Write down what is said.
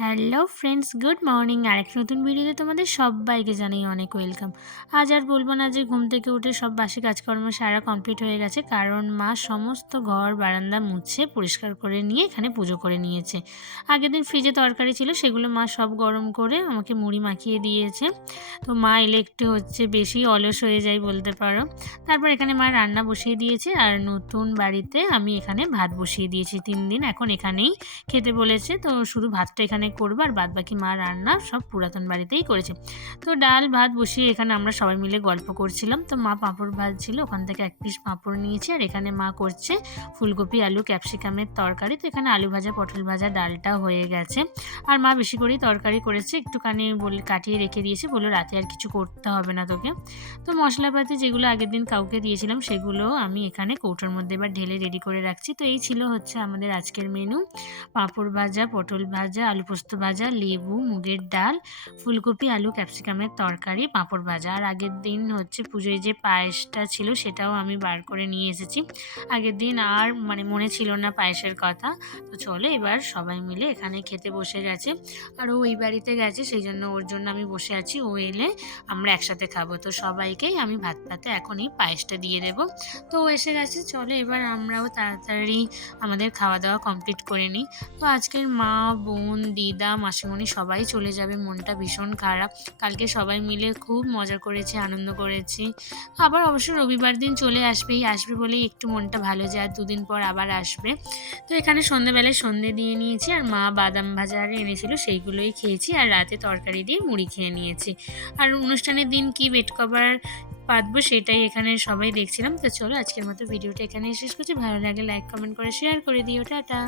Hello friends, good morning. আরেকটা নতুন ভিডিওতে তোমাদের সবাইকে জানাই অনেক ওয়েলকাম। আজ আর বলবো না যে ঘুম থেকে উঠে সব বাসি কাজকর্ম সারা কমপ্লিট হয়ে গেছে, কারণ মা সমস্ত ঘর বারান্দা মুছে পরিষ্কার করে নিয়ে এখানে পুজো করে নিয়েছে। আগের দিন ফ্রিজে তরকারি ছিল, সেগুলো মা সব গরম করে আমাকে মুড়ি মাখিয়ে দিয়েছে। তো মা এলে একটু বেশি অলস হয়ে যায় বলতে পারো। তারপর এখানে মা রান্না বসিয়ে দিয়েছে, আর নতুন বাড়িতে আমি এখানে ভাত বসিয়ে দিয়েছি। 3 দিন এখন এখানেই খেতে বলেছে, তো শুধু ভাতটা এখানে করবো, আর বাদ বাকি মা রান্না সব পুরাতন বাড়িতেই করেছে। তো ডাল ভাত বসিয়ে এখানে আমরা সবাই মিলে গল্প করছিলাম। তো মা পাঁপড় ভাজছিল, ওখান থেকে এক পিস পাঁপড় নিয়েছি। আর এখানে মা করছে ফুলকপি আলু ক্যাপসিকামের তরকারি। তো এখানে আলু ভাজা পটল ভাজা ডালটা হয়ে গেছে। আর মা বেশি করেই তরকারি করেছে, একটুখানি কাটিয়ে রেখে দিয়েছে, বললো রাতে আর কিছু করতে হবে না তোকে। তো মশলাপাতি যেগুলো আগের দিন কাউকে দিয়েছিলাম সেগুলো আমি এখানে কৌটোর মধ্যে এবার ঢেলে রেডি করে রাখছি। তো এই ছিল আমাদের আজকের মেনু: পাঁপড় ভাজা, পটল ভাজা, আলু পোস্ত ভাজা, লেবু, মুগের ডাল, ফুলকপি আলু ক্যাপসিকামের তরকারি, পাঁপড় ভাজা। আর আগের দিন পুজোয় যে পায়েসটা ছিল সেটাও আমি বার করে নিয়ে এসেছি। আগের দিন আর মনে ছিল না পায়েসের কথা। তো চলো এবার সবাই মিলে এখানে খেতে বসে গেছে। আর ও এই বাড়িতে গেছে, সেই জন্য ওর জন্য আমি বসে আছি, ও এলে আমরা একসাথে খাবো। তো সবাইকেই আমি ভাত পাতে এখন এই পায়েসটা দিয়ে দেবো। তো ও এসে গেছে, চলো এবার আমরাও তাড়াতাড়ি আমাদের খাওয়া দাওয়া কমপ্লিট করে নিই। তো আজকের মা, বোন, দিদা, মাসিমণি সবাই চলে যাবে, মনটা ভীষণ খারাপ। কালকে সবাই মিলে খুব মজা করেছি, আনন্দ করেছি। আবার অবশ্য রবিবার দিন চলে আসবে বলেই একটু মনটা ভালো, যে আর 2 দিন পর আবার আসবে। তো এখানে সন্ধ্যেবেলায় সন্ধ্যে দিয়ে নিয়েছি, আর মা বাদাম ভাজা এনেছিল সেইগুলোই খেয়েছি, আর রাতে তরকারি দিয়ে মুড়ি খেয়ে নিয়েছি। আর অনুষ্ঠানের দিন কি বেড কভার পাতবো সেটাই এখানে সবাই দেখছিলাম। তো চলো আজকের মতো ভিডিওটা এখানেই শেষ করছি। ভালো লাগে লাইক কমেন্ট করে শেয়ার করে দিও। টাটা।